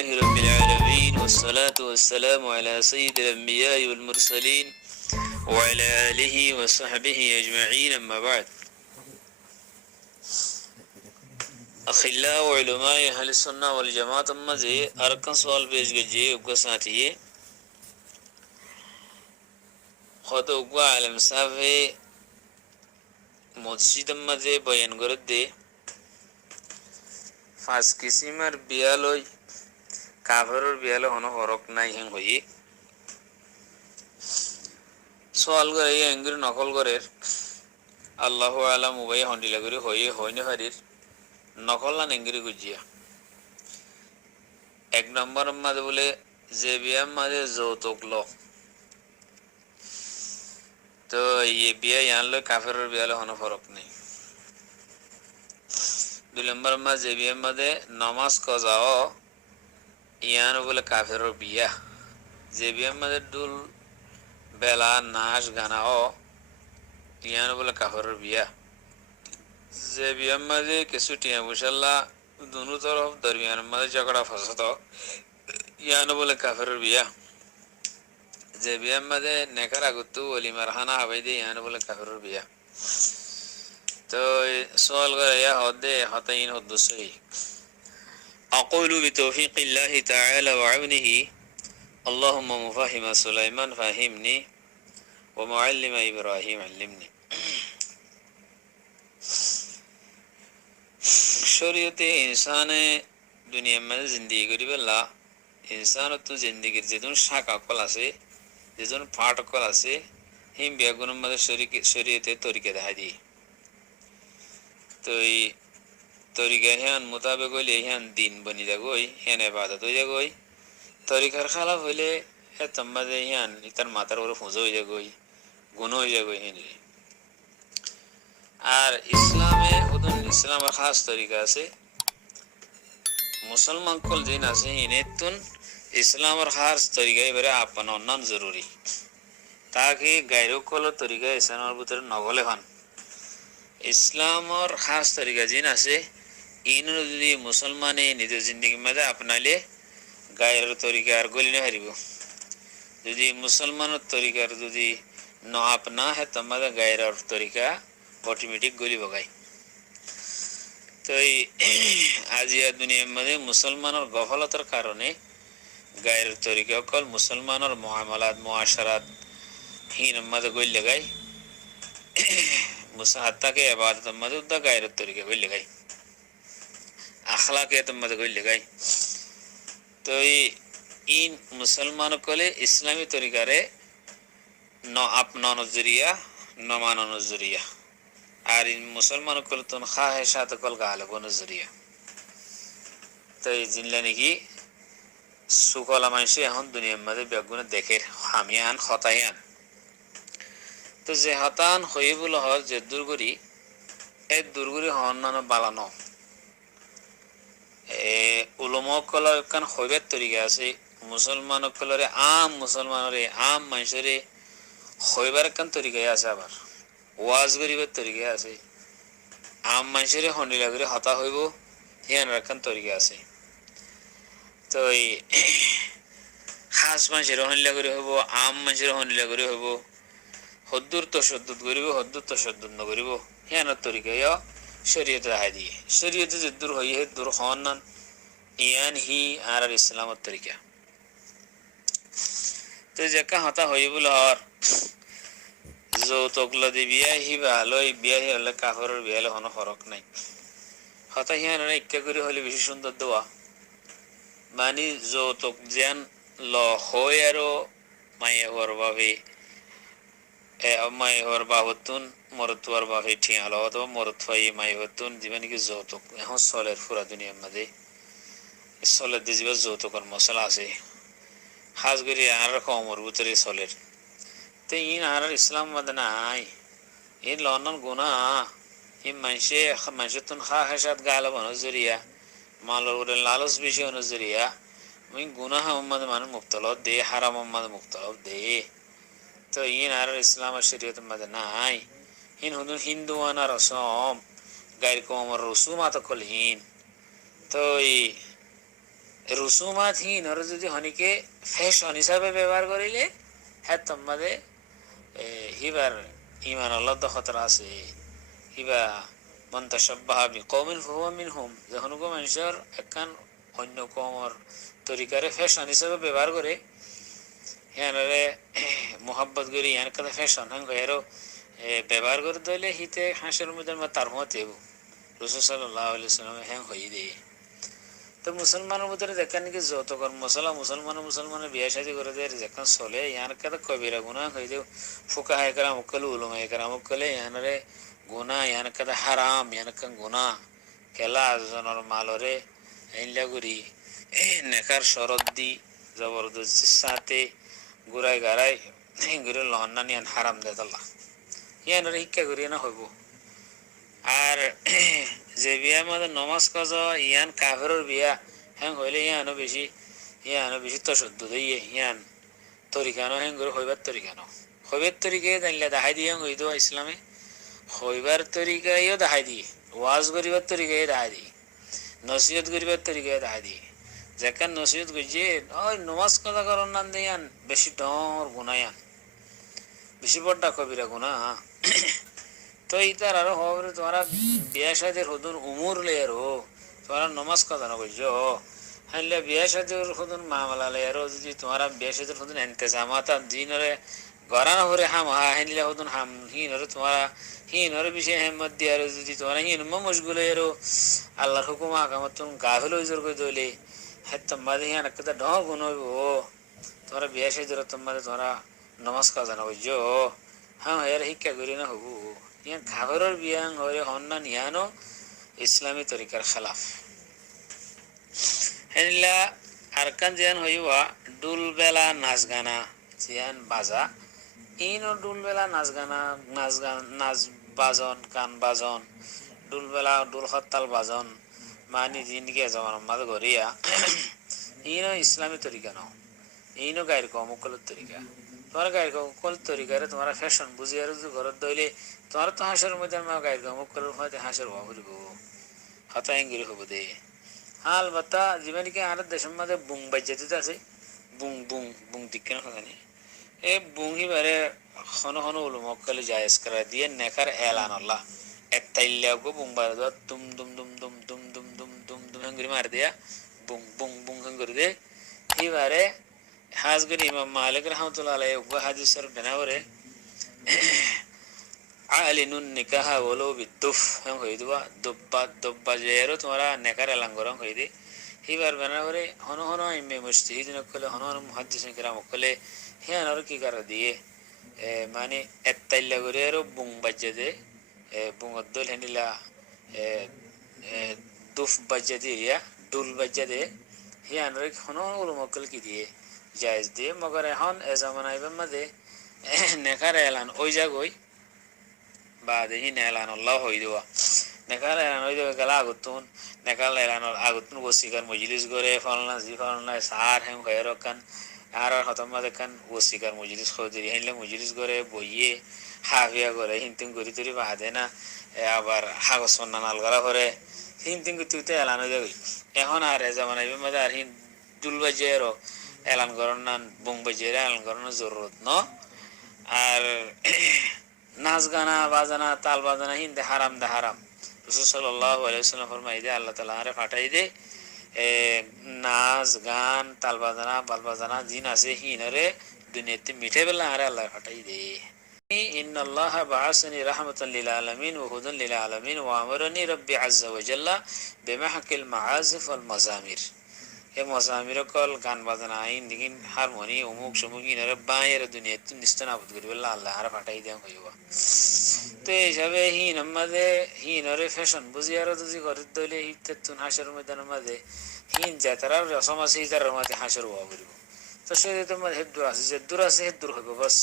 لله رب العالمين والصلاة والسلام على سيد الأنبياء والمرسلين وعلى آله وصحبه أجمعين أما بعد أخلاء وعلماء أهل السنة والجماعة أما زي أركن سؤال بيج جي وقا ساتيه خود وقا على مسافة مسجد أما زي بيان قرد دي ফাঁস কিসিমের বিয়ালয় কাফেরের বিয়ালয় হন হরক নাই হেন হই সোয়াল করে এঙ্গুরি নকল করে আল্লাহ আলাম উবাই হন্ডিলা করে হয়ে হইনে হারির নকল না এঙ্গুরি গুজিয়া এক নম্বর মাঝে বলে যে বিয়ার মাঝে যৌতুক লো তো ये বিয়া আনলো কাফেরের বিয়ালয় হন হরক নেই দুই নম্বর মাঝে যে বিয়ার মাঝে নামাজ কজাও ইয়ান বলে কাফেরের বিয়া যে বিয়ার মাঝে দুল বেলা নাচ গানাও ইয়ান বলে কাফেরের বিয়া যে বিয়ার মাঝে কিছু টিয়া মুসাল্লা দুনো তরফ দরমিয়ান মাঝে ঝগড়া ফসাদ ইয়ান বলে কাফেরের বিয়া যে বিয়ার মাঝে নেকার আগতু অলিমার হানা হাবাই দিয়ে ইয়ান বলে কাফেরের বিয়া তো সওয়াল করে ইয়া হদে হতাইন হদ্দু সহি أقول بتوفيق الله تعالى وعونه اللهم مفهم سليمان فهمني ومعلم إبراهيم علمني শরীয়তে ইনসানে দুনিয়া মানে জিন্দেগি করিবেলা ইনসান তো জিন্দেগির যেজন শাখা কল আছে যেজন পাঠ কল আছে হিম বিয়াগুনের মধ্যে শরীয়তে তরিকা দেখা দিয়ে তো এই তরিকা হ্যান মোতাবেক হইলে হ্যান দিন বনি যাগই হ্যান এবাদত হয়ে যাগই তরিকার খারাপ হইলে তোমাদের হ্যান তার মাথার উপরে ফুঁজো হয়ে যাগই গুণ হয়ে যাগই হেন আর ইসলামে ওদন ইসলামের খাস তরিকা আছে মুসলমান কল দিন আছে ইনেতুন ইসলামের খাস তরিকা এবারে আপন অন্যান্য জরুরি তাকে গাইরো কল তরিকা ইসলামের ভিতরে নগলে হন ইসলামের খাস তরিকা জিন আছে ইন যদি মুসলমানে নিজের জিন্দগি মধ্যে আপনালে গায়ের তরিকা আর গলি না হারিব যদি মুসলমানের তরিকার যদি ন আপনা হয় তোমাদের গায়ের তরিকা অটোমেটিক গলি বগাই তো এই আজিয়া দুনিয়ার মধ্যে মুসলমানের গফলতার কারণে গায়ের তরিকা অকল মুসলমানের মুআমালাত মুআশারাত হীন মধ্যে গলি লাগাই মুসাহাত্তাকে ইবাদতের মধ্যে উদ্দা গায়ের তরিকা গলি লাগাই আখলাকে মধ্যে গলি লাগাই তো ইন মুসলমান কলে ইসলামী তরিকারে ন আপনা নজরিয়া ন মানো নজরিয়া আর ইন মুসলমান কলে তুন খাহেশাত কল গালব নজরিয়া তো এই জিনলা নাকি সুকলা মানুষে এখন দুনিয়ার মধ্যে বেগুনে দেখে হামিয়ান হতায়ান তো যে হতান হয়ে বলে হয় যে দুর্গরি এই দুর্গরি হন্যান্য বালানো উলমকলর কান হইবার তরিকা আছে মুসলমানকলরে আম মুসলমানরে আম মানুষরে হইবার কান তরিকা আছে আবার ওয়াজ করিবার তরিকা আছে আম মানুষরে হন্ডিলা করে হতা হইব হিয়ান রাখান তরিকা আছে তো এই খাস মানুষের হন্ডিলা করে হইব আম মানুষের হন্ডিলা করে হইব হদ্দুর তসদ্দুদ করিব হদ্দুর তসদ্দুদ নকরিব হিয়ানোর তরিকা শরীয়তে রাহাই দিয়ে শরীয়তে যে দূর হই হে দূর হন নান ইয়ান হি আর ইসলামের তরিকা তো যেকা হতা হই বলে হর যৌতুকলা দি বিয়া হি ভালোই বিয়া হি হলে কাফরের বিয়া হলে কোনো ফরক নাই হতা হিয়ান ইচ্ছা করে হলে বেশি সুন্দর দেওয়া মানে যৌতুক যেন ল হয় আরো মায়ে হওয়ার বাবে মায়ে হওয়ার বাবতুন মরতুয়ার বাপে ঠিয়ালো অথবা মরতুয়াই মাই হতুন জীবন কি যৌতুক এখন চলের পুরা দুনিয়ার মধ্যে চলের দিয়ে যাবে যৌতুকের মশলা আছে খাস করে আর কমর ভিতরে চলের তো ইন আর ইসলাম মধ্যে নাই ইন লন্ডন গুণা ই মানুষের তুন খা হেসাত গাল নজরিয়া মালর উড়ে লালস বেশি নজরিয়া ওই গুণা মোহাম্মদ মানুষ মুক্তল দে হারাম মোহাম্মদ মুক্তল দে তো ইন আর ইসলাম শরীয়তের মধ্যে নাই হিন হুদুন হিন্দুয়ানা রসম গায়ের কমর রসুম আত কল হিন তো রুসুমাত হিনর যদি হনিকে ফ্যাশন হিসাবে ব্যবহার করিলে হ্যাঁ তোমাদের হিবার ইমান আল্লাহ খতরা আছে হিবা মন্তাসাব্বাহা বিকওমিন ফাহুয়া মিনহুম যখন কোনো মানুষের একখান অন্য কমর তরিকারে ফ্যাশন হিসাবে ব্যবহার করে ইয়ানরে মোহাব্বত করি ইয়ান কথা ফ্যাশন হ্যাঁ এরও ব্যবহার করে দিলে হিতে হাঁসের মধ্যে তার মতে রসুল সাল্লাল্লাহু আলাইহি ওয়াসাল্লাম হ্যাঁ হয়ে দেয়। তো মুসলমানের ভিতরে দেখেন নাকি যত কর মশলা মুসলমানের বিয়ে শাদী করে দেয় যেখান চলে ইয়ার কাছে কবিরা গুণা হয়ে দেও ফুকা একরাম উকলে উলুমা একরাম উকলে ইয়ানরে গুণা ইয়ান কাছে হারাম ইয়ান কান গুণা কেলা জনের মালরে আইনলা গুড়ি নেকার শরৎ দি জবরদস্তির সাথে ঘুরাই গাড়াই ঘুরে লহন্না নিয়ান হারাম দে তাল্লা ইয়ানরে শিক্ষা করিয়ে না হইব। আর যে বিয়ার মধ্যে নমাজ কাজ ইয়ান কাফেরর বিয়া হ্যাঁ হইলে ইয়ানো বেশি তসদ্দু দিয়ে ইয়ান তরিকানো হ্যাঁ করে হইবার তরিকায় জানলে দেখাই দিয়ে হইতো ইসলামে হইবার তরিকাইও দেখাই দিয়ে ওয়াজ করিবার তরিকায় দেখাই দিয়ে নসিহত করিবার তরিকায় দেখাই দিয়ে যেখান নসিহত করছে ওই নমাজ কাজা করার নাম দিয়ান বেশি ডর গুনায়ান বেশি বড়টা কবিরা গুনা। তো ইতার আরো হবে তোমরা বিয়া শাদীর হদুন উমুর লেয়ার হো তোমরা নমাজ কথা না বুঝছো হাইলে বিয়া শাদীর হদুন মামলা লেয়ার হো যদি তোমরা বিয়া শাদীর হদুন ইন্তজামাত দিনরে গরানা হরে হাম হাইলে হদুন হাম হিনরে তোমরা হিনরে বিষয় হেমত দিয়ার যদি তোমরা হিন মশগুল এরো আল্লাহর হুকুম আকামতুন গাফিল হইজর কই দইলে হ্যাঁ তোমাদের হিয়ান একটা ঢ গুণ হইব তোমরা বিয়া শাদীর তোমরা নমাজ কথা না বুঝছো হ্যাঁ এর শিক্ষা করি না হবু ইয়ান খাবারের বিয়াং হরে হন্নান ইয়ানো ইসলামী তরিকার খেলাফ হেনিলা আরকান জিয়ান হইবা ডুল বেলা নাচ গানা জিয়ান বাজা ইনো ডুল বেলা নাচ গানা নাচ বাজন গান বাজন ডুল বেলা ডুল হরতাল বাজন মানি জিনকে জমান মাদ গরিয়া ইনো ইসলামী তরিকা নাও ইনো গায়ের কমকলের তরিকা তোমার গায়ের কমকল তরিকারে তোমার ফ্যাশন বুঝিয়ে ঘরত দইলে তোমার তো হাঁসের মধ্যে গায়ের কমকলের হয়তো হাঁসের হওয়া করিব হতা ইঙ্গিরি হবো দে হাল বাতা জীবনীকে আর দেশের মধ্যে বুং বাজ্যাতে আছে বুং বুং বুং দিকে না খানি এ বুং হিবারে খন খন উলু মক্কালে জায়েজ করা দিয়ে নেকার এলান আল্লাহ এক তাইল্লা গো বুং বার দাও দুম দুম দুম দুম দুম দুম দুম দুম দুম হাঙ্গিরি মার দিয়া বুং বুং বুং হাঙ্গিরি দে হিবারে হাজ গরি ইমাম মালিক রহমাতুল্লাহ আলাইহি ওয়া হাদিসের বেনাওরে আলিনুন নিকাহা ওলো বিদুফ হ্যাঁ হই দিবা দুব্বা দুব্বা জেরো তোমরা নেকার এলাঙ্গরং হই দে হিবার বেনাওরে হন হন ইমে মুজতাহিদিন কলে হন হন মুহাদ্দিসিন কিরাম কলে হ্যাঁ আর কি করা দিয়ে মানে এত্তাইল্লা করে আর বুং বাজ্জে দে বুং দল হেনিলা দুফ বাজ্জে দিয়া ডুল বাজ্জে দে হ্যাঁ আর হন ওলো মকল কি দিয়ে জায়েজ দিয়ে মগর এখন এ জামানা ইবের মধ্যে নেকার এলান ওই জাগই বা দেখি নেলান আল্লাহ হই দেওয়া নেকার এলান হই দেওয়া গেলা আগুতুন নেকাল এলানোর আগুতুন বসিকার মজলিস করে ফলনা জি ফলনা সার হেম হয়ে রকান আর হতম মাঝে কান বসিকার মজলিস খোঁজে হেনলে মজলিস করে বইয়ে হাফিয়া করে হিনতিন করি তরি বাহাদে না আবার হাগজ সন্না নাল করা করে হিনতিন করতে এলান হয়ে যাবে এখন আর এ জামানা ইবের মধ্যে আর হিন দুল বাজে আরো এলান করার না বুং বাজে এলান করানোর জরুরত ন। আর নাচ গানা বাজানা তাল বাজানা হিন্দে হারাম দে হারাম রাসূল সাল্লাল্লাহু আলাইহি ওয়াসাল্লাম ফরমাই দে আল্লাহ তাআলা আরে ফাটাই দে নাচ গান তাল বাজানা বাল বাজানা জিন আছে হিনরে দুনিয়াতে মিঠে বেলা আরে আল্লাহ ফাটাই দে ইন্নাল্লাহ বাআসনি রাহমাতাল লিল আলামিন ওয়া হুদান লিল আলামিন ওয়া আমারানি রাব্বি আযজা ওয়া জাল্লা বিমাহকিল মাআজিফ ওয়াল মাজামির এ মজামির কল গান বাজানা আইন দিন হারমোনি অমুক সমুক ইনারে বাইরে দুনিয়াতে নিস্তান আবুদ করি বললা আল্লাহ আর ফাটাই দেন হইবা। তো এই হিসাবে হিন আমাদে হিনরে ফ্যাশন বুঝি আর যদি ঘরে দইলে হিতেতুন হাসের ময়দানের মাঝে হিন যায় তারা রসম আছে তার মাঝে হাসের হওয়া করিব তো সে তোমার হেদ্দুর আছে যে দূর আছে হেদ্দুর হইব বাস